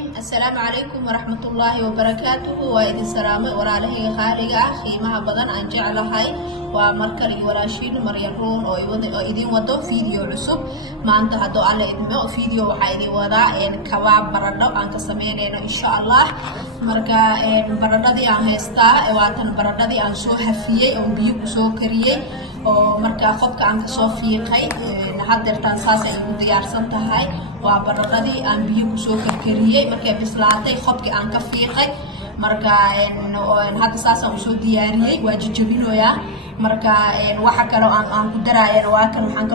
السلام عليكم ورحمة الله وبركاته وإذن سلامة وراله خالقة خيمها بدن عن جعلها ومركل وراشين مريرون وإذن ودو فيديو عصب ما أنت هدو على إدماء فيديو وحيدي وضع كواب بردو عن كسمينينا إن شاء الله مركا برددي عن هستا واتن برددي عن سو حفية أو بيو سو كرية ومركا خبك عن كسو فيقي hadeertaan saas ay u diyaarsan tahay waa baradadii aan biyo ku soo karkariyay markay bislaatay khobkii aan ka fiiqay marka hadda saas aan soo diyaariyay waa jajabinoya marka waxa kale aan ku darayaa waa kan waxaan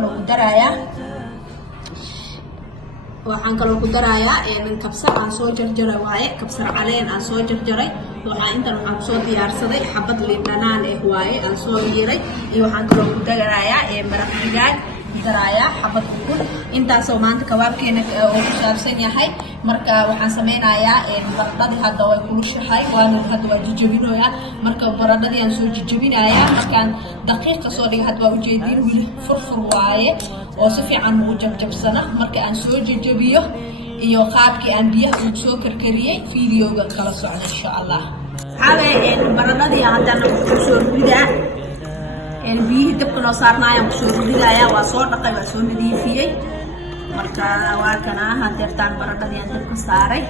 kaloo ku darayaa kabsar aan soo jarjaray waaye kabsar caleen aan soo jarjaray waxaan soo diyaarsaday xabad liin dhanaan waaye aan soo yiray iyo waxaan kaloo ku darayaa maraq digaag daraaya xabad ukun intaasoo maanta kawaabkeena oo ku saabsan yahay marka waxaan sameynayaa baradadii hadda way kulushahay waana hadda waa jijabinoyaa marka baradadii aan soo jijabinayaa markaan daqiiqa soo dhigay hadda waa ujeediin wili furfur waaye oo si fiican ugu jabjabsana marka aan soo jajabiyo iyo qaabkii aan biyaha ugu soo karkariyay fiidiyowga kala socda insha allah baradadii haddana ku soo ridaa biyihii dabka noo saarnaayaan kusoo ridayaa waa soo dhaqay waa soo nadiifiyey marka waa kana hadeertaan baradadii aan dabka saaray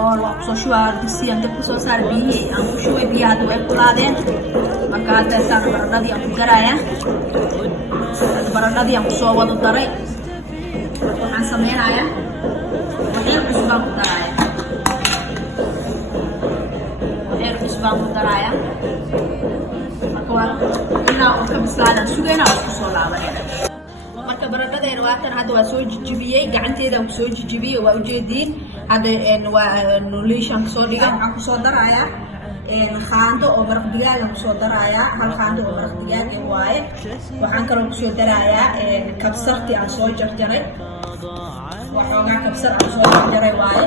oo waa kusoo shubaa digsiyan dabka soo saaray biyihii aan ku shubay biyaha hadda way kulaadeen marka hadeertaan baradadii aan ku darayaa baradadii aan kusoo wada daray marka waxaan sameynayaa waxyar cusbaan ku darayaa marka baradadayna waatan hadda waa soo jijibiyey gacanteedaan kusoo jijibiyey waa ujeediin hadda waa nuliishaan kasoo dhiga waxaan kusoo darayaa khaando oo maraq digaagan kusoo darayaa hal khaando oo maraq digaag waaye waxaan kaloo kusoo darayaa kabsartii aan soo jarjaray waxoogaa kabsar aan soo jarjaray waaye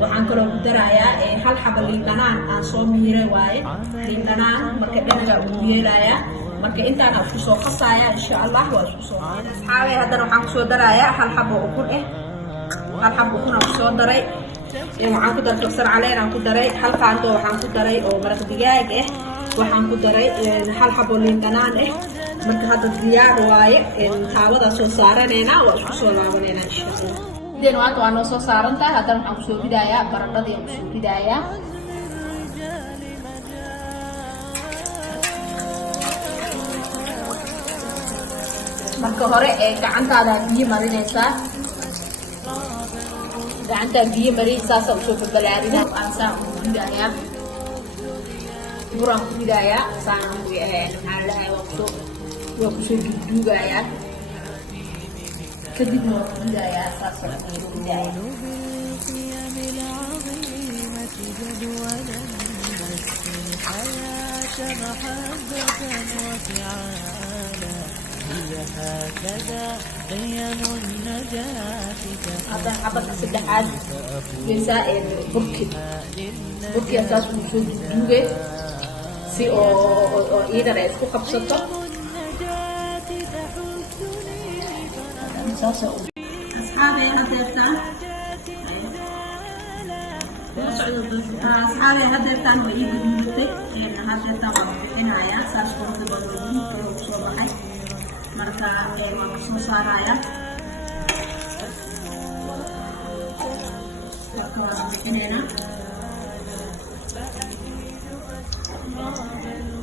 waxaan kaloo ku darayaa hal xabo liin dhanaan aan soo miiray waaye liin dhanaan marka dhinaga ugu yeelayaa marka intaan aan isku soo qasayaa insha allah waa isku soo asxaabay haddana waxaan kusoo darayaa hal xabo ukun aan kusoo daray waxaan ku daray kabsar caleen aan ku daray hal qaando waxaan ku daray oo maraq digaag waxaan ku daray hal xabo liin dhanaan marka hadda diyaar waaye taawada soo saaraneynaa waa isku soo laabaneynaa insha allah maanta waa noo soo saaran tahay haddana waxaan kusoo ridayaa baradadii aan kusoo ridayaa marka hore gacantaada biyo marinaysaa gacantaa biyo marin saasa usoo balbalaarina aan saa ugu ridayaa buraan ku ridayaa saan maxaa lahay waa kusoo duugayaa كذب موجودة يا أساس البداية. هذا حبة سدحات مسائل بركي أساس وجود جوجة سي أو إذا رأيتكو خبصته أصحابي هدرتان وإيد جنبتك هدرتان وبحنايا ساس قرد بالوجود كيوصو بحي مركا وقصو سارايا وكوان بحنينا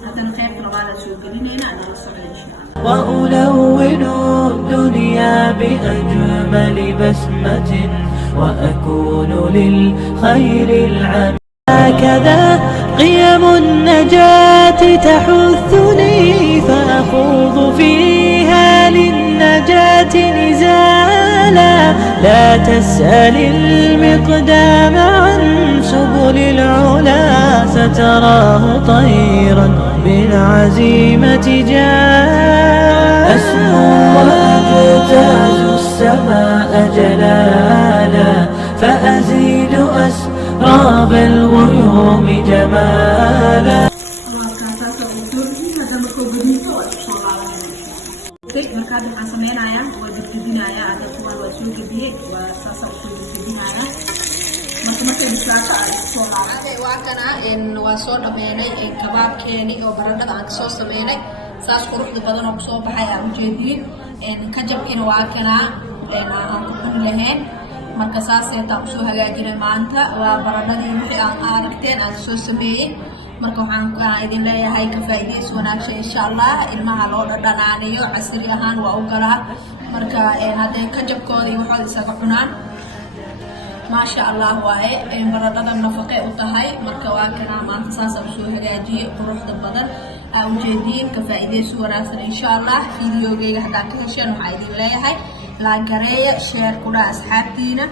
هذا الخير ربالة سوقلينينا أنا نصعد إن شاء الله وألون الدنيا بأجمل بسمة وأكون للخير العام هكذا قيم النجاة تحثني فأخوض فيها للنجاة نزالا لا تسأل المقدام عن سبل العلا ستراه طيرا بالعزيمة جاء أسمو وأجتاز السماء جلالا فأزيد أسراب الغيوم جمالا markaad waxaan sameynayaa waa dibdibinayaa ada kuwa waa soo gediye waa saasa usoo dibdibinaya واكنا إن وصول بيني إن كباب كيني أو برندة عن صوص بيني ساس قروح بدن وبصوب حياة وجديد إن كجب إن واكنا إن أنكون لهن مركزات يتابسو هجاجين معنتا وبرندة يمحي عن أركتين عن صوص بيه marka waxaan idin leeyahay ka faa'iideyso wanaagsan insha Allah ilmaha loo dhadhanaanayo casri ahaan waa u galaa marka haday ka jabkooda iyo waxa isaga cunaan ma sha Allah waaye baradhada nafaqo u tahay marka waa kana maanta saas aan soo hagaajiyay quruxda badan aan ujeedin ka faa'iideyso wanaagsan insha Allah videogayga hadaa ka heshaan waxaan idin leeyahay la gareeya share kula asxaabtiina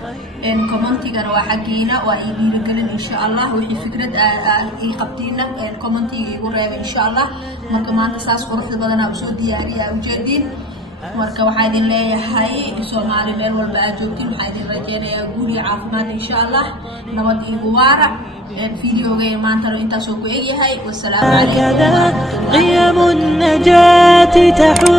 commentiga waa xaqiina waa idin galin insha Allah wixii fikrad ay qabtiina commentiga igu reeb insha Allah marka maanta saas quruxda badan aan soo diyaariyay ujeedin marka waxaan idin leeyahay Soomaali meel walba aad joogtiin waxaan idin rajaynayaa guri caafimaad insha Allah nabad iyo waara videogayga maanta intaas oo ku eegyahay wassalaamu alaykum قيم النجاة تحول